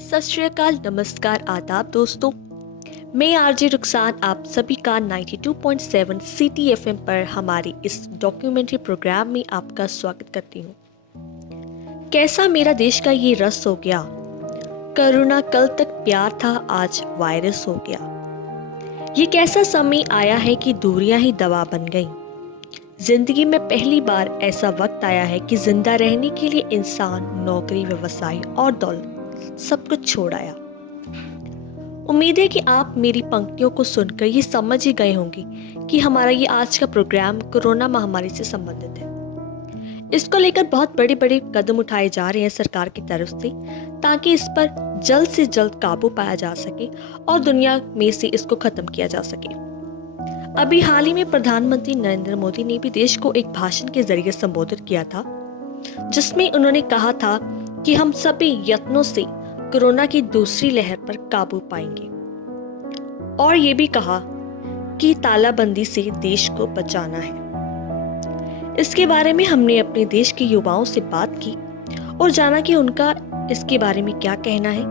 सत श्री अकाल, नमस्कार, आदाब दोस्तों। मैं आरजे रुखसान आप सभी का 92.7 सिटी एफएम पर हमारे इस डॉक्यूमेंट्री प्रोग्राम में आपका स्वागत करती हूँ। कैसा मेरा देश का ये रस हो गया, करुणा कल तक प्यार था आज वायरस हो गया। ये कैसा समय आया है कि दूरियां ही दवा बन गईं। जिंदगी में पहली बार ऐसा वक्त आया है कि जिंदा रहने के लिए इंसान नौकरी, व्यवसाय और दौलत सब कुछ छोड़ आया। उम्मीद है कि आप मेरी पंक्तियों को सुनकर ये समझ ही गए होंगे कि हमारा ये आज का प्रोग्राम कोरोना महामारी से संबंधित है। इसको लेकर बहुत बड़े बड़े कदम उठाए जा रहे हैं सरकार की तरफ से, ताकि इस पर जल्द से जल्द काबू पाया जा सके और दुनिया में से इसको खत्म किया जा सके। अभी हाल ही में प्रधानमंत्री नरेंद्र मोदी ने भी देश को एक भाषण के जरिए संबोधित किया था, जिसमें उन्होंने कहा था कि हम सभी यत्नों से कोरोना की दूसरी लहर पर काबू पाएंगे, और ये भी कहा कि तालाबंदी से देश को बचाना है। इसके बारे में हमने अपने देश के युवाओं से बात की और जाना कि उनका इसके बारे में क्या कहना है।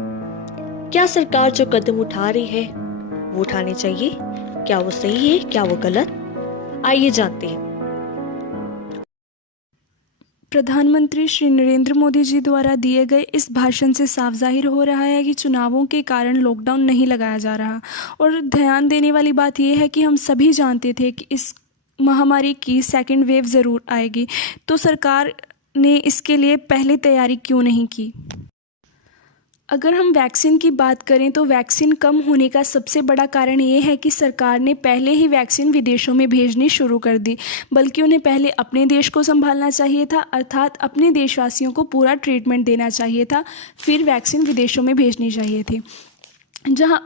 क्या सरकार जो कदम उठा रही है वो उठाने चाहिए? क्या वो सही है, क्या वो गलत? आइए जानते हैं। प्रधानमंत्री श्री नरेंद्र मोदी जी द्वारा दिए गए इस भाषण से साफ जाहिर हो रहा है कि चुनावों के कारण लॉकडाउन नहीं लगाया जा रहा। और ध्यान देने वाली बात यह है कि हम सभी जानते थे कि इस महामारी की सेकंड वेव ज़रूर आएगी, तो सरकार ने इसके लिए पहले तैयारी क्यों नहीं की। अगर हम वैक्सीन की बात करें तो वैक्सीन कम होने का सबसे बड़ा कारण ये है कि सरकार ने पहले ही वैक्सीन विदेशों में भेजनी शुरू कर दी, बल्कि उन्हें पहले अपने देश को संभालना चाहिए था, अर्थात अपने देशवासियों को पूरा ट्रीटमेंट देना चाहिए था, फिर वैक्सीन विदेशों में भेजनी चाहिए थी।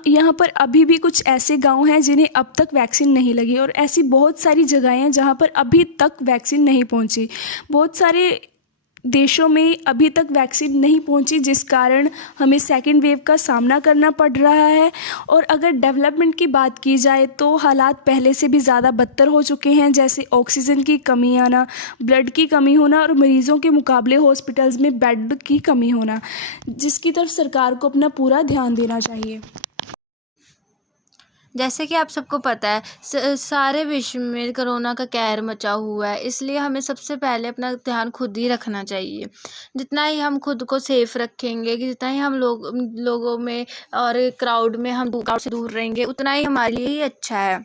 यहाँ पर अभी भी कुछ ऐसे गांव हैं जिन्हें अब तक वैक्सीन नहीं लगी, और ऐसी बहुत सारी जगहें हैं जहाँ पर अभी तक वैक्सीन नहीं पहुँची। बहुत सारे देशों में अभी तक वैक्सीन नहीं पहुंची, जिस कारण हमें सेकेंड वेव का सामना करना पड़ रहा है। और अगर डेवलपमेंट की बात की जाए तो हालात पहले से भी ज़्यादा बदतर हो चुके हैं, जैसे ऑक्सीजन की कमी आना, ब्लड की कमी होना और मरीज़ों के मुकाबले हॉस्पिटल्स में बेड की कमी होना, जिसकी तरफ सरकार को अपना पूरा ध्यान देना चाहिए। जैसे कि आप सबको पता है सारे विश्व में कोरोना का कहर मचा हुआ है, इसलिए हमें सबसे पहले अपना ध्यान खुद ही रखना चाहिए। जितना ही हम खुद को सेफ रखेंगे, कि जितना ही हम लोगों में और क्राउड में हम क्राउड से दूर रहेंगे, उतना ही हमारे लिए ही अच्छा है।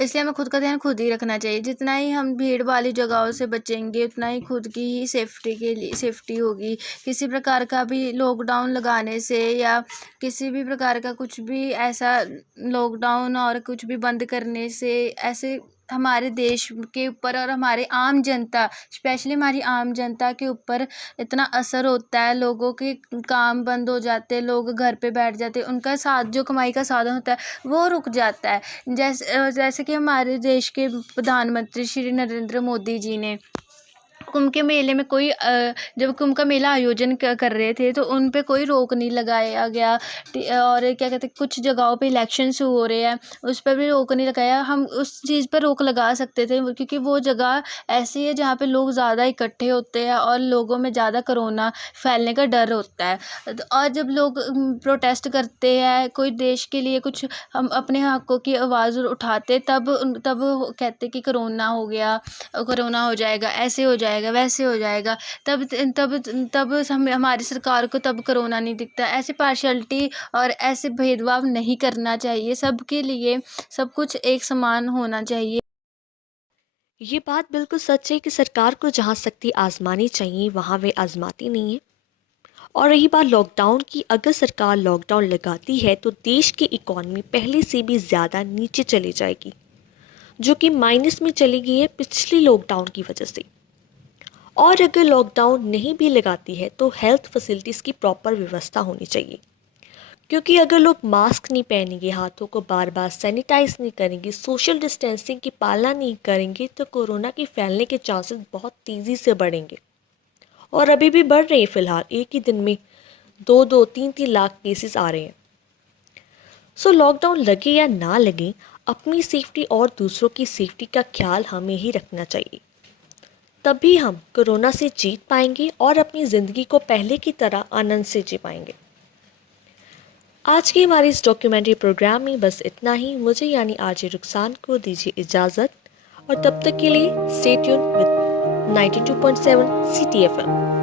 इसलिए हमें खुद का ध्यान खुद ही रखना चाहिए। जितना ही हम भीड़ वाली जगहों से बचेंगे, उतना ही खुद की ही सेफ्टी होगी। किसी प्रकार का भी लॉकडाउन लगाने से या किसी भी प्रकार का कुछ भी ऐसा लॉकडाउन और कुछ भी बंद करने से ऐसे हमारे देश के ऊपर और हमारे आम जनता, स्पेशली हमारी आम जनता के ऊपर इतना असर होता है। लोगों के काम बंद हो जाते हैं, लोग घर पे बैठ जाते हैं, उनका जो कमाई का साधन होता है वो रुक जाता है। जैसे कि हमारे देश के प्रधानमंत्री श्री नरेंद्र मोदी जी ने कुंभ के मेले में जब कुंभ का मेला आयोजन कर रहे थे तो उन पे कोई रोक नहीं लगाया गया। और क्या कहते हैं, कुछ जगहों पे इलेक्शंस हो रहे हैं, उस पर भी रोक नहीं लगाया। हम उस चीज़ पर रोक लगा सकते थे, क्योंकि वो जगह ऐसी है जहाँ पे लोग ज़्यादा इकट्ठे होते हैं और लोगों में ज़्यादा कोरोना फैलने का डर होता है। और जब लोग प्रोटेस्ट करते हैं कोई देश के लिए, कुछ हम अपने हकों की आवाज़ उठाते, तब कहते कि कोरोना हो गया, कोरोना हो जाएगा, ऐसे हो जाएगा, वैसे हो जाएगा। तब तब तब हमारी सरकार को तब कोरोना नहीं दिखता। ऐसे पार्शियलिटी और ऐसे भेदभाव नहीं करना चाहिए। सबके लिए सब कुछ एक समान होना चाहिए। ये बात बिल्कुल सच है कि सरकार को जहां सख्ती आजमानी चाहिए वहां वे आजमाती नहीं है। और रही बात लॉकडाउन की, अगर सरकार लॉकडाउन लगाती है तो देश की इकॉनमी पहले से भी ज़्यादा नीचे चली जाएगी, जो कि माइनस में चली गई है पिछली लॉकडाउन की वजह से। और अगर लॉकडाउन नहीं भी लगाती है तो हेल्थ फैसिलिटीज़ की प्रॉपर व्यवस्था होनी चाहिए, क्योंकि अगर लोग मास्क नहीं पहनेंगे, हाथों को बार बार सैनिटाइज नहीं करेंगे, सोशल डिस्टेंसिंग की पालना नहीं करेंगे, तो कोरोना के फैलने के चांसेस बहुत तेज़ी से बढ़ेंगे। और अभी भी बढ़ रहे हैं। फिलहाल एक ही दिन में 2-3 लाख केसेस आ रहे हैं। सो लॉकडाउन लगे या ना लगे, अपनी सेफ्टी और दूसरों की सेफ्टी का ख्याल हमें ही रखना चाहिए। तभी हम कोरोना से जीत पाएंगे और अपनी ज़िंदगी को पहले की तरह आनंद से जी पाएंगे। आज की हमारी इस डॉक्यूमेंट्री प्रोग्राम में बस इतना ही। मुझे यानी आरजे रुखसान को दीजिए इजाज़त और तब तक के लिए स्टे ट्यून विद 92.7 CTFM।